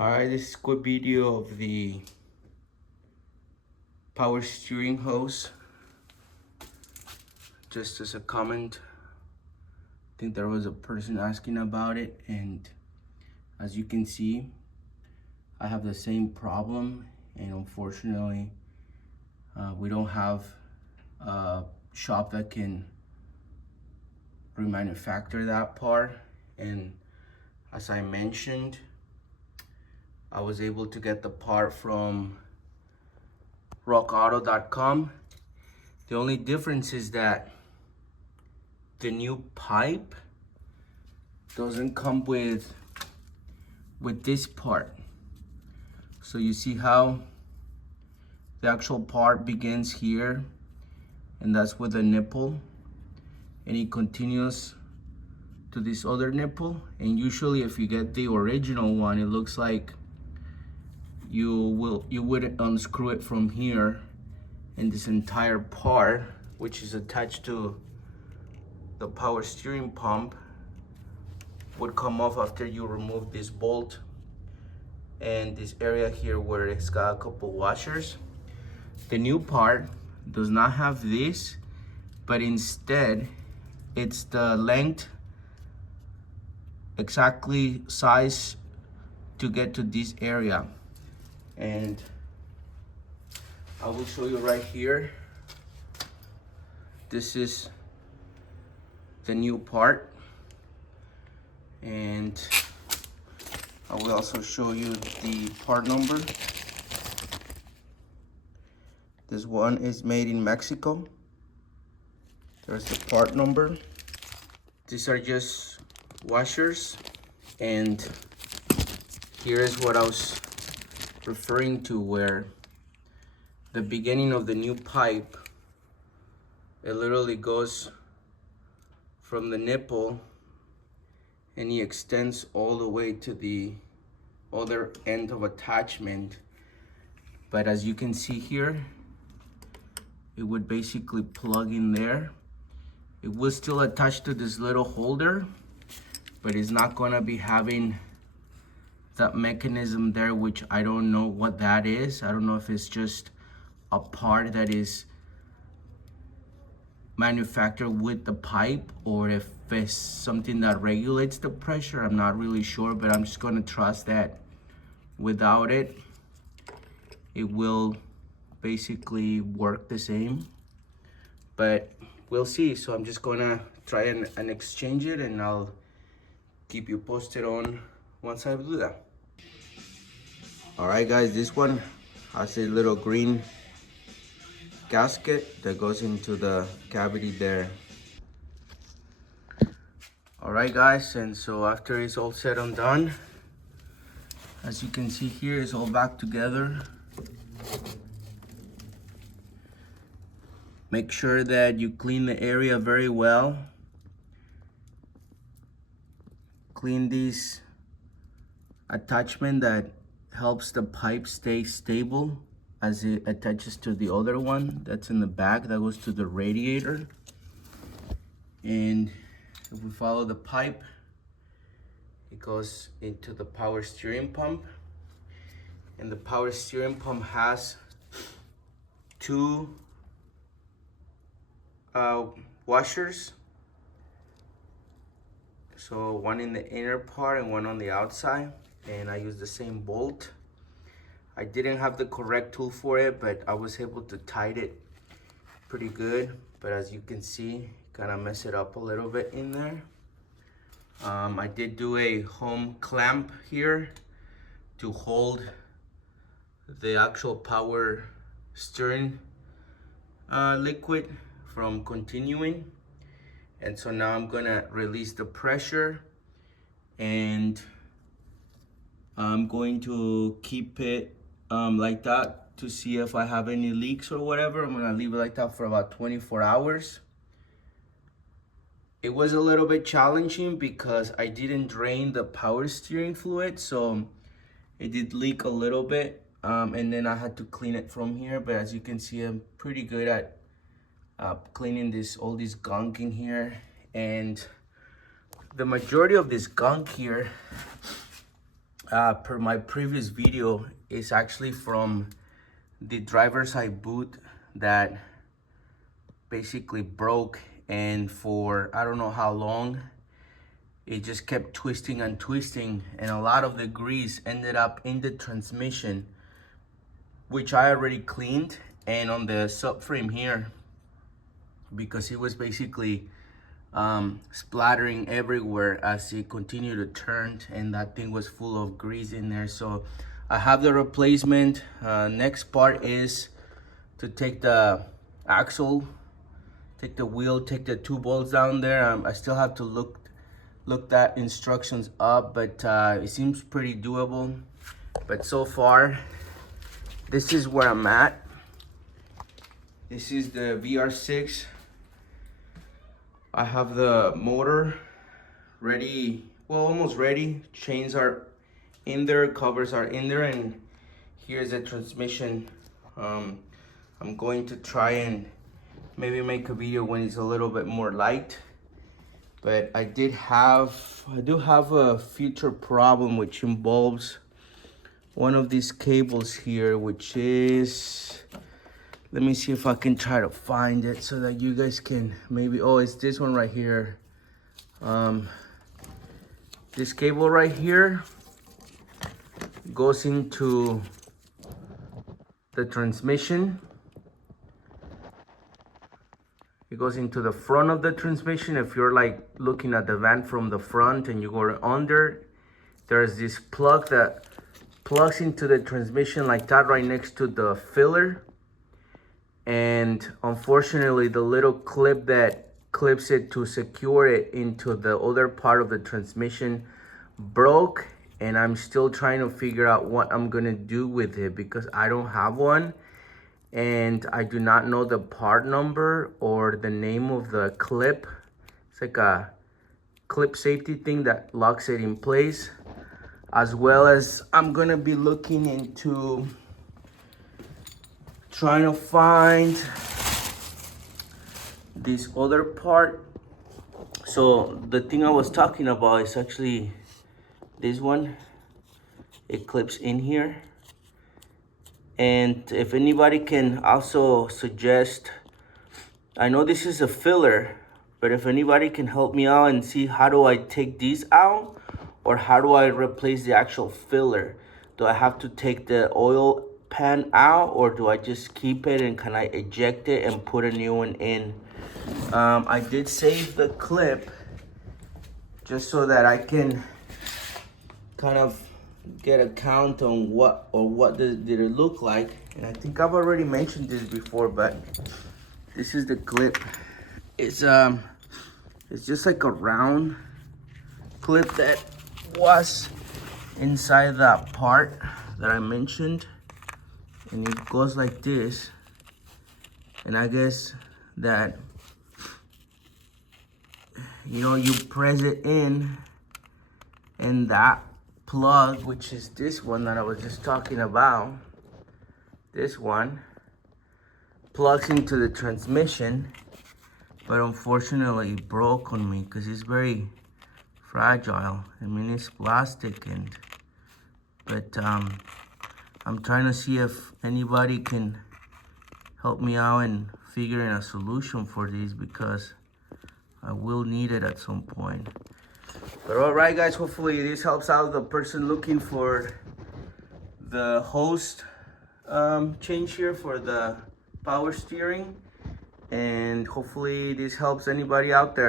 Alright, this is a quick video of the power steering hose. Just as a comment, I think there was a person asking about it, and as you can see, I have the same problem, and unfortunately, we don't have a shop that can remanufacture that part. And as I mentioned, I was able to get the part from rockauto.com. The only difference is that the new pipe doesn't come with this part. So you see how the actual part begins here, and that's with the nipple, and it continues to this other nipple. And usually if you get the original one, it looks like you would unscrew it from here, and this entire part, which is attached to the power steering pump, would come off after you remove this bolt and this area here where it's got a couple washers. The new part does not have this, but instead it's the length, exactly size to get to this area. And I will show you right here. This is the new part, and I will also show you the part number. This one is made in Mexico. There's the part number. These are just washers, and here is what I was referring to, where the beginning of the new pipe, it literally goes from the nipple and it extends all the way to the other end of attachment. But as you can see here, it would basically plug in there. It will still attach to this little holder, but it's not gonna be having that mechanism there, which I don't know what that is. I don't know if it's just a part that is manufactured with the pipe, or if it's something that regulates the pressure. I'm not really sure, but I'm just gonna trust that without it, it will basically work the same, but we'll see. So I'm just gonna try and exchange it, and I'll keep you posted on once I do that. All right guys, this one has a little green gasket that goes into the cavity there. All right guys, and so after it's all said and done, as you can see here, it's all back together. Make sure that you clean the area very well. Clean this attachment that helps the pipe stay stable as it attaches to the other one that's in the back that goes to the radiator. And if we follow the pipe, it goes into the power steering pump, and the power steering pump has two washers. So one in the inner part and one on the outside, and I use the same bolt. I didn't have the correct tool for it, but I was able to tighten it pretty good. But as you can see, kind of mess it up a little bit in there. I did do a home clamp here to hold the actual power steering liquid from continuing. And so now I'm gonna release the pressure, and I'm going to keep it like that to see if I have any leaks or whatever. I'm gonna leave it like that for about 24 hours. It was a little bit challenging because I didn't drain the power steering fluid, so it did leak a little bit, and then I had to clean it from here. But as you can see, I'm pretty good at cleaning all this gunk in here. And the majority of this gunk here per my previous video, is actually from the driver's side boot that basically broke, and for I don't know how long it just kept twisting and twisting, and a lot of the grease ended up in the transmission, which I already cleaned, and on the subframe here, because it was basically splattering everywhere as it continued to turn, and that thing was full of grease in there. So I have the replacement. Next part is to take the axle, take the wheel, take the 2 bolts down there. I still have to look that instructions up, but it seems pretty doable. But so far, this is where I'm at. This is the VR6. I have the motor ready, well, almost ready. Chains are in there, covers are in there, and here's the transmission. I'm going to try and maybe make a video when it's a little bit more light. But I do have a future problem which involves one of these cables here, which is, let me see if I can try to find it so that you guys can maybe, oh, it's this one right here. This cable right here goes into the transmission. It goes into the front of the transmission. If you're like looking at the van from the front and you go under, there's this plug that plugs into the transmission like that right next to the filler. And unfortunately, the little clip that clips it to secure it into the other part of the transmission broke, and I'm still trying to figure out what I'm gonna do with it because I don't have one. And I do not know the part number or the name of the clip. It's like a clip safety thing that locks it in place. As well as I'm gonna be looking into trying to find this other part. So the thing I was talking about is actually this one. It clips in here. And if anybody can also suggest, I know this is a filler, but if anybody can help me out and see how do I take these out, or how do I replace the actual filler? Do I have to take the oil pan out, or do I just keep it and can I eject it and put a new one in? I did save the clip just so that I can kind of get a count on what did it look like. And I think I've already mentioned this before, but this is the clip. It's just like a round clip that was inside that part that I mentioned, and it goes like this. And I guess that, you know, you press it in, and that plug, which is this one that I was just talking about, this one plugs into the transmission, but unfortunately it broke on me because it's very fragile. I mean, it's plastic, but I'm trying to see if anybody can help me out and figure in a solution for this, because I will need it at some point. But all right, guys, hopefully this helps out the person looking for the host change here for the power steering, and hopefully this helps anybody out there.